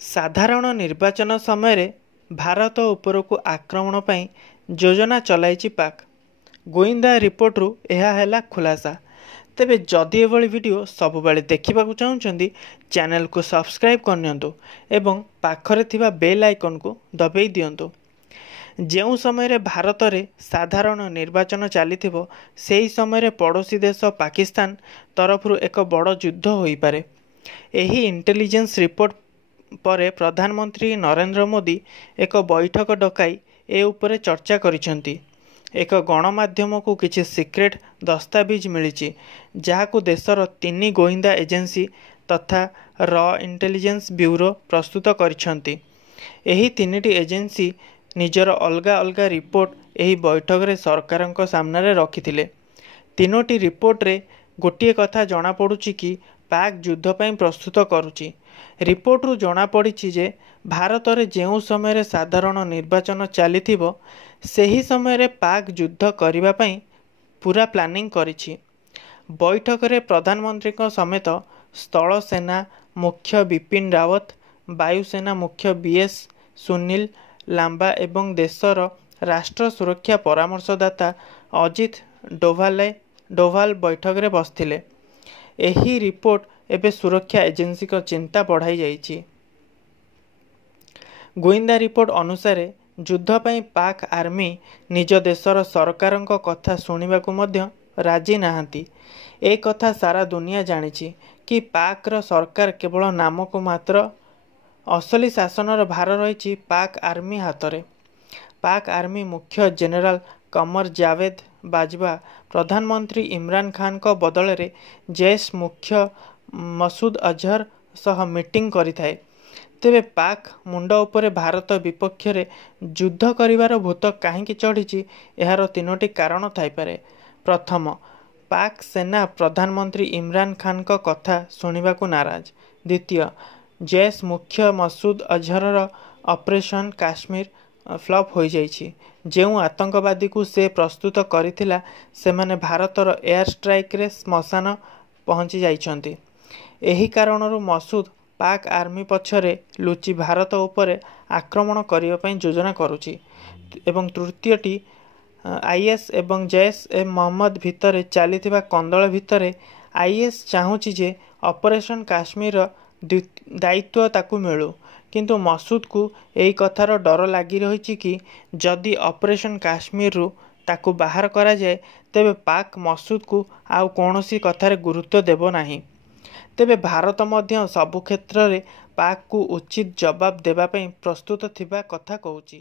ସାଧାରଣ ନିର୍ବାଚନ ସମୟରେ ଭାରତ ଉପରକୁ ଆକ୍ରମଣ ପାଇଁ ଯୋଜନା ଚଳାଇଛି ପାକ୍। ଗୋଇନ୍ଦା ରିପୋର୍ଟରୁ ଏହା ହେଲା ଖୁଲାସା। ତେବେ ଯଦି ଏଭଳି ଭିଡ଼ିଓ ସବୁବେଳେ ଦେଖିବାକୁ ଚାହୁଁଛନ୍ତି, ଚ୍ୟାନେଲକୁ ସବସ୍କ୍ରାଇବ୍ କରିନିଅନ୍ତୁ ଏବଂ ପାଖରେ ଥିବା ବେଲ୍ ଆଇକନ୍କୁ ଦବାଇ ଦିଅନ୍ତୁ। ଯେଉଁ ସମୟରେ ଭାରତରେ ସାଧାରଣ ନିର୍ବାଚନ ଚାଲିଥିବ, ସେହି ସମୟରେ ପଡ଼ୋଶୀ ଦେଶ ପାକିସ୍ତାନ ତରଫରୁ ଏକ ବଡ଼ ଯୁଦ୍ଧ ହୋଇପାରେ। ଏହି ଇଣ୍ଟେଲିଜେନ୍ସ ରିପୋର୍ଟ ପରେ ପ୍ରଧାନମନ୍ତ୍ରୀ ନରେନ୍ଦ୍ର ମୋଦି ଏକ ବୈଠକ ଡକାଇ ଏ ଉପରେ ଚର୍ଚ୍ଚା କରିଛନ୍ତି। ଏକ ଗଣମାଧ୍ୟମକୁ କିଛି ସିକ୍ରେଟ୍ ଦସ୍ତାବିଜ ମିଳିଛି, ଯାହାକୁ ଦେଶର 3 ଗୋଇନ୍ଦା ଏଜେନ୍ସି ତଥା ର ଇଣ୍ଟେଲିଜେନ୍ସ ବ୍ୟୁରୋ ପ୍ରସ୍ତୁତ କରିଛନ୍ତି। ଏହି 3ଟି ଏଜେନ୍ସି ନିଜର ଅଲଗା ଅଲଗା ରିପୋର୍ଟ ଏହି ବୈଠକରେ ସରକାରଙ୍କ ସାମ୍ନାରେ ରଖିଥିଲେ। 3ଟି ରିପୋର୍ଟରେ ଗୋଟିଏ କଥା ଜଣାପଡ଼ୁଛି କି ପାକ୍ ଯୁଦ୍ଧ ପାଇଁ ପ୍ରସ୍ତୁତ କରୁଛି। ରିପୋର୍ଟରୁ ଜଣାପଡ଼ିଛି ଯେ ଭାରତରେ ଯେଉଁ ସମୟରେ ସାଧାରଣ ନିର୍ବାଚନ ଚାଲିଥିବ, ସେହି ସମୟରେ ପାକ୍ ଯୁଦ୍ଧ କରିବା ପାଇଁ ପୂରା ପ୍ଲାନିଂ କରିଛି। ବୈଠକରେ ପ୍ରଧାନମନ୍ତ୍ରୀଙ୍କ ସମେତ ସ୍ଥଳ ସେନା ମୁଖ୍ୟ ବିପିନ ରାୱତ, ବାୟୁସେନା ମୁଖ୍ୟ ବିଏସ୍ ସୁନୀଲ ଲାମ୍ବା ଏବଂ ଦେଶର ରାଷ୍ଟ୍ର ସୁରକ୍ଷା ପରାମର୍ଶଦାତା ଅଜିତ ଡୋଭାଲ ବୈଠକରେ ବସିଥିଲେ। ଏହି ରିପୋର୍ଟ ଏବେ ସୁରକ୍ଷା ଏଜେନ୍ସିଙ୍କ ଚିନ୍ତା ବଢ଼ାଇ ଯାଇଛି। ଗୋଇନ୍ଦା ରିପୋର୍ଟ ଅନୁସାରେ ଯୁଦ୍ଧ ପାଇଁ ପାକ୍ ଆର୍ମି ନିଜ ଦେଶର ସରକାରଙ୍କ କଥା ଶୁଣିବାକୁ ମଧ୍ୟ ରାଜି ନାହାନ୍ତି। ଏ କଥା ସାରା ଦୁନିଆ ଜାଣିଛି କି ପାକ୍ର ସରକାର କେବଳ ନାମକୁ ମାତ୍ର। ଅସଲି ଶାସନର ଭାର ରହିଛି ପାକ୍ ଆର୍ମି ହାତରେ। ପାକ୍ ଆର୍ମି ମୁଖ୍ୟ ଜେନେରାଲ କମର ଜାଭେଦ ବାଜୱା ପ୍ରଧାନମନ୍ତ୍ରୀ ଇମ୍ରାନ ଖାନଙ୍କ ବଦଳରେ ଜୈଶ ମୁଖ୍ୟ ମସୁଦ ଅଜହର ସହ ମିଟିଂ କରିଥାଏ। ତେବେ ପାକ୍ ମୁଣ୍ଡ ଉପରେ ଭାରତ ବିପକ୍ଷରେ ଯୁଦ୍ଧ କରିବାର ଭୂତ କାହିଁକି ଚଢ଼ିଛି, ଏହାର 3ଟି କାରଣ ଥାଇପାରେ। ପ୍ରଥମ, ପାକ୍ ସେନା ପ୍ରଧାନମନ୍ତ୍ରୀ ଇମ୍ରାନ ଖାନଙ୍କ କଥା ଶୁଣିବାକୁ ନାରାଜ। ଦ୍ୱିତୀୟ, ଜୈଶ ମୁଖ୍ୟ ମସୁଦ ଅଜହରର ଅପରେସନ କାଶ୍ମୀର ଫ୍ଲପ୍ ହୋଇଯାଇଛି। ଯେଉଁ ଆତଙ୍କବାଦୀକୁ ସେ ପ୍ରସ୍ତୁତ କରିଥିଲା, ସେମାନେ ଭାରତର ଏୟାର ଷ୍ଟ୍ରାଇକ୍ରେ ଶ୍ମଶାନ ପହଞ୍ଚି ଯାଇଛନ୍ତି। ଏହି କାରଣରୁ ମସୁଦ ପାକ୍ ଆର୍ମି ପଛରେ ଲୁଚି ଭାରତ ଉପରେ ଆକ୍ରମଣ କରିବା ପାଇଁ ଯୋଜନା କରୁଛି। ଏବଂ ତୃତୀୟଟି, ଆଇଏସ୍ ଏବଂ ଜୈଶ ମହମ୍ମଦ ଭିତରେ ଚାଲିଥିବା କନ୍ଦଳ ଭିତରେ ଆଇଏସ୍ ଚାହୁଁଛି ଯେ ଅପରେସନ କାଶ୍ମୀରର ଦାୟିତ୍ୱ ତାକୁ ମିଳୁ। କିନ୍ତୁ ମସୁଦକୁ ଏହି କଥାର ଡର ଲାଗି ରହିଛି କି ଯଦି ଅପରେସନ କାଶ୍ମୀରରୁ ତାକୁ ବାହାର କରାଯାଏ, ତେବେ ପାକ୍ ମସୁଦକୁ ଆଉ କୌଣସି କଥାରେ ଗୁରୁତ୍ୱ ଦେବ ନାହିଁ। ତେବେ ଭାରତ ମଧ୍ୟ ସବୁ କ୍ଷେତ୍ରରେ ପାକ୍କୁ ଉଚିତ ଜବାବ ଦେବା ପାଇଁ ପ୍ରସ୍ତୁତ ଥିବା କଥା କହୁଛି।